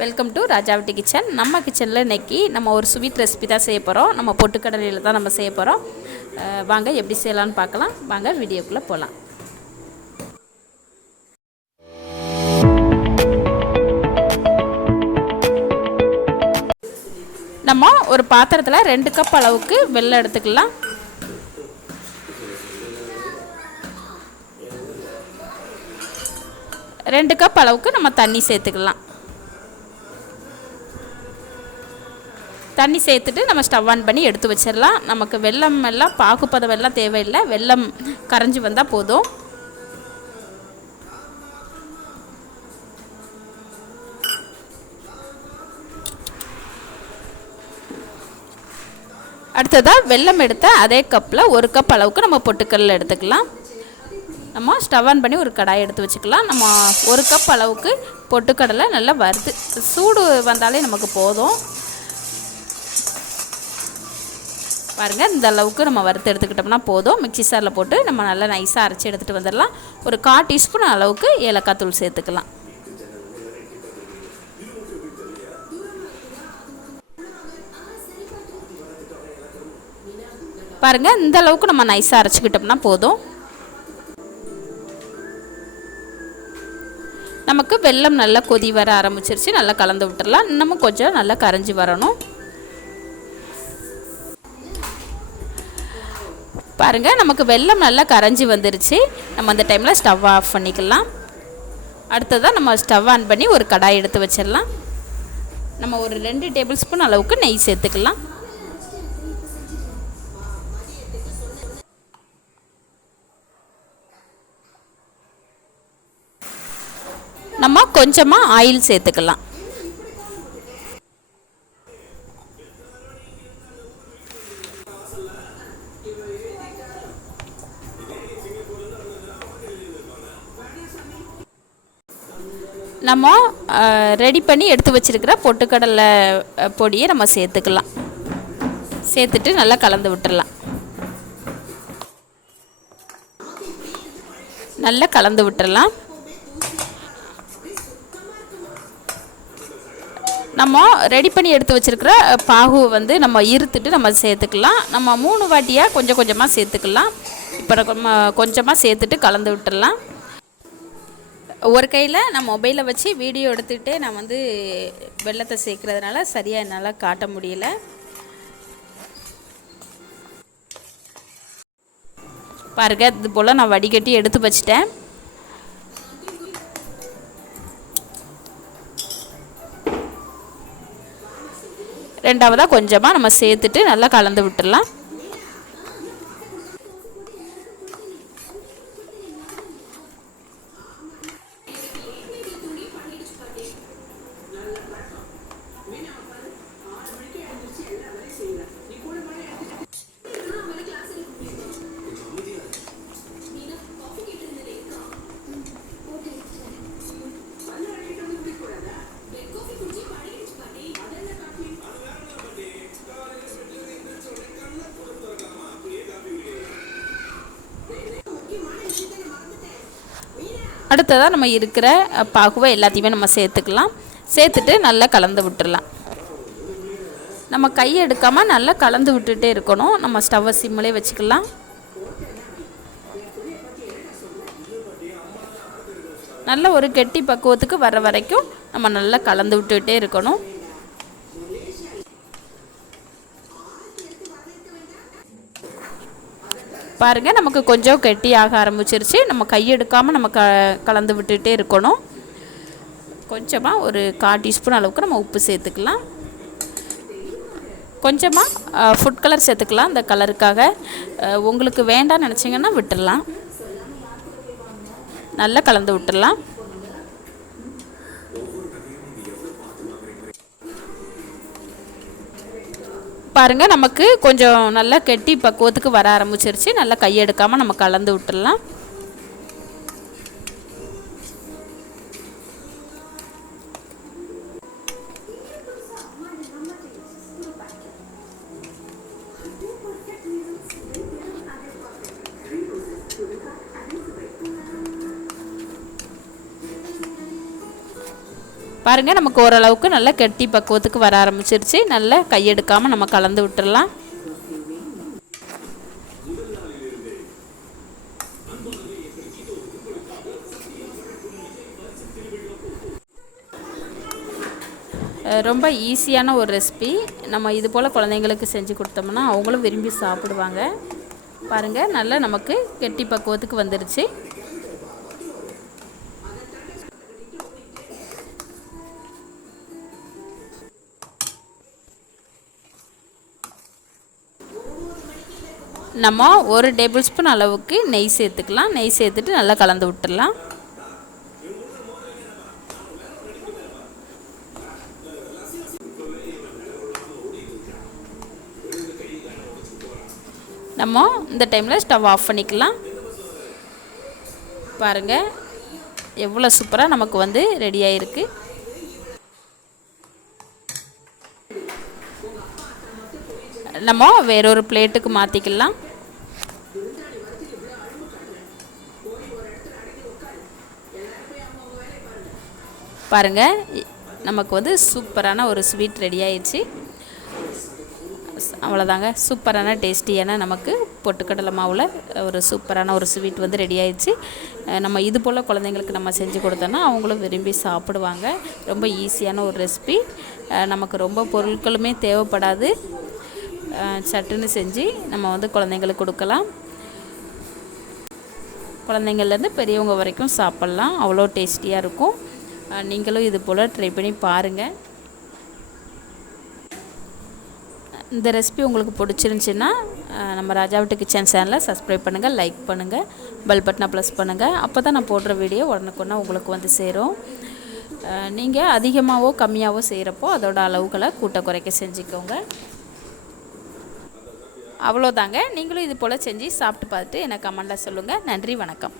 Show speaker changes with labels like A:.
A: Welcome to ராஜாவட்டி kitchen நம்ம கிச்சனில் இன்றைக்கி நம்ம ஒரு ஸ்வீட் ரெசிபி தான் செய்ய போகிறோம் நம்ம பொட்டுக்கடலையில் தான் நம்ம செய்ய போகிறோம் வாங்க எப்படி செய்யலாம்னு பார்க்கலாம். வாங்க வீடியோக்குள்ளே போகலாம் நம்ம ஒரு பாத்திரத்தில் ரெண்டு கப் அளவுக்கு வெல்லம் எடுத்துக்கலாம். ரெண்டு கப் அளவுக்கு நம்ம தண்ணி சேர்த்துக்கலாம். தண்ணி சேர்த்துட்டு நம்ம ஸ்டவ் ஆன் பண்ணி எடுத்து வச்சிடலாம். நமக்கு வெள்ளம் எல்லாம் பாகுப்பதம் எல்லாம் தேவையில்லை. வெள்ளம் கரைஞ்சி வந்தால் போதும். அடுத்ததாக வெல்லம் எடுத்த அதே கப்பில் ஒரு கப் அளவுக்கு நம்ம பொட்டுக்கல்ல எடுத்துக்கலாம். நம்ம ஸ்டவ் ஆன் பண்ணி ஒரு கடாய் எடுத்து வச்சுக்கலாம். நம்ம ஒரு கப் அளவுக்கு பொட்டுக்கடலை நல்லா வறுத்து சூடு வந்தாலே நமக்கு போதும். பாருங்கள் இந்த அளவுக்கு நம்ம வறுத்து எடுத்துக்கிட்டோம்னா போதும். மிக்சி சாரில் போட்டு நம்ம நல்லா நைஸாக அரைச்சி எடுத்துகிட்டு வந்துடலாம். ஒரு கால் டீஸ்பூன் அளவுக்கு ஏலக்காய் தூள் சேர்த்துக்கலாம். பாருங்கள் இந்த அளவுக்கு நம்ம நைஸாக அரைச்சிக்கிட்டோம்னா போதும். நமக்கு வெல்லம் நல்லா கொதி வர ஆரம்பிச்சிருச்சு நல்லா கலந்து விட்டுடலாம் இன்னமும் கொஞ்சம் நல்லா கரைஞ்சி வரணும். பாருங்கள் நமக்கு வெல்லம் நல்லா கரைஞ்சி வந்துருச்சு. நம்ம அந்த டைமில் ஸ்டவ் ஆஃப் பண்ணிக்கலாம். அடுத்ததாக நம்ம ஸ்டவ் ஆன் பண்ணி ஒரு கடாய் எடுத்து வச்சிடலாம். நம்ம ஒரு ரெண்டு டேபிள் ஸ்பூன் அளவுக்கு நெய் சேர்த்துக்கலாம். நம்ம கொஞ்சமாக ஆயில் சேர்த்துக்கலாம். நம்ம ரெடி பண்ணி எடுத்து வச்சிருக்கிற பொட்டுக்கடலை பொடியை நம்ம சேர்த்துக்கலாம். சேர்த்துட்டு நல்லா கலந்து விட்டுறலாம். நல்லா கலந்து விட்டுடலாம் நம்ம ரெடி பண்ணி எடுத்து வச்சிருக்கிற பாகுவை வந்து நம்ம இருத்துட்டு நம்ம சேர்த்துக்கலாம். நம்ம மூணு வாட்டியாக கொஞ்சம் கொஞ்சமாக சேர்த்துக்கலாம். இப்போ நம்ம கொஞ்சமாக சேர்த்துட்டு கலந்து விட்டுடலாம் ஒரு கையில் நான் மொபைலை வச்சு வீடியோ எடுத்துக்கிட்டே நான் வந்து வெள்ளத்தை சேர்க்குறதுனால சரியாக என்னால் காட்ட முடியல. பாருங்க இது போல் நான் வடிகட்டி எடுத்து வச்சிட்டேன். ரெண்டாவதாக கொஞ்சமாக நம்ம சேர்த்துட்டு நல்லா கலந்து விட்டுடலாம் அடுத்ததாக நம்ம இருக்கிற பாகுவை எல்லாத்தையுமே நம்ம சேர்த்துக்கலாம். சேர்த்துட்டு நல்லா கலந்து விட்டுடலாம் நம்ம கை எடுக்காமல் நல்லா கலந்து விட்டுட்டே இருக்கணும். நம்ம ஸ்டவ்வை சிம்மிலே வச்சுக்கலாம். நல்ல ஒரு கெட்டி பக்குவத்துக்கு வர வரைக்கும் நம்ம நல்லா கலந்து விட்டுக்கிட்டே இருக்கணும். பாருங்கள் நமக்கு கொஞ்சம் கெட்டியாக ஆரம்பிச்சிருச்சு. நம்ம கையெடுக்காமல் நம்ம க கலந்து விட்டுகிட்டே இருக்கணும். கொஞ்சமாக ஒரு கால் டீஸ்பூன் அளவுக்கு நம்ம உப்பு சேர்த்துக்கலாம். கொஞ்சமாக ஃபுட் கலர் சேர்த்துக்கலாம் இந்த கலருக்காக உங்களுக்கு வேண்டாம்னு நினச்சிங்கன்னா விட்டுடலாம் நல்லா கலந்து விட்டுடலாம் பாருங்கள் நமக்கு கொஞ்சம் நல்லா கெட்டி பக்குவத்துக்கு வர ஆரம்பிச்சிருச்சு. நல்லா கையெடுக்காமல் நம்ம கலந்து விட்டுடலாம். பாருங்கள் நமக்கு ஓரளவுக்கு நல்லா கெட்டி பக்குவத்துக்கு வர ஆரம்பிச்சிருச்சு. நல்லா கையெடுக்காமல் நம்ம கலந்து விட்டுடலாம் ரொம்ப ஈஸியான ஒரு ரெசிபி. நம்ம இது போல் குழந்தைங்களுக்கு செஞ்சு கொடுத்தோம்னா அவங்களும் விரும்பி சாப்பிடுவாங்க. பாருங்கள் நல்லா நமக்கு கெட்டி பக்குவத்துக்கு வந்துருச்சு. நம்ம ஒரு டேபிள் ஸ்பூன் அளவுக்கு நெய் சேர்த்துக்கலாம். நெய் சேர்த்துட்டு நல்லா கலந்து விட்டுடலாம். நம்ம இந்த டைமில் ஸ்டவ் ஆஃப் பண்ணிக்கலாம். பாருங்கள் எவ்வளோ சூப்பராக நமக்கு வந்து ரெடி ஆகிருக்கு நம்ம வேறொரு பிளேட்டுக்கு மாற்றிக்கலாம் பாருங்கள் நமக்கு வந்து சூப்பரான ஒரு ஸ்வீட் ரெடி ஆயிடுச்சு. அவ்வளோதாங்க சூப்பரான டேஸ்டியான நமக்கு பொட்டுக்கடலை மாவில் ஒரு சூப்பரான ஒரு ஸ்வீட் வந்து ரெடி ஆயிடுச்சு. நம்ம இது போல் குழந்தைங்களுக்கு நம்ம செஞ்சு கொடுத்தோன்னா அவங்களும் விரும்பி சாப்பிடுவாங்க. ரொம்ப ஈஸியான ஒரு ரெசிபி. நமக்கு ரொம்ப பொருட்களுமே தேவைப்படாது. சட்டுன்னு செஞ்சு நம்ம வந்து குழந்தைங்களுக்கு கொடுக்கலாம். குழந்தைங்கள்லேருந்து பெரியவங்க வரைக்கும் சாப்பிட்லாம். அவ்வளோ டேஸ்டியாக இருக்கும். நீங்களும் இது போல் ட்ரை பண்ணி பாருங்கள் இந்த ரெசிபி உங்களுக்கு பிடிச்சிருந்துச்சின்னா நம்ம நம்ம ராஜாவட்டு கிச்சன் சேனலை சப்ஸ்கிரைப் பண்ணுங்கள் லைக் பண்ணுங்கள் பெல் பட்டனை ப்ளஸ் பண்ணுங்கள் அப்போ தான் நான் போடுற வீடியோ உடனுக்குன்னா உங்களுக்கு வந்து சேரும். நீங்கள் அதிகமாகவோ கம்மியாகவோ செய்கிறப்போ அதோட அளவுகளை கூட்ட குறைக்க செஞ்சுக்கோங்க. அவ்வளோதாங்க. நீங்களும் இது போல் செஞ்சு சாப்பிட்டு பார்த்துட்டு எனக்கு கமெண்டில் சொல்லுங்கள் நன்றி வணக்கம்.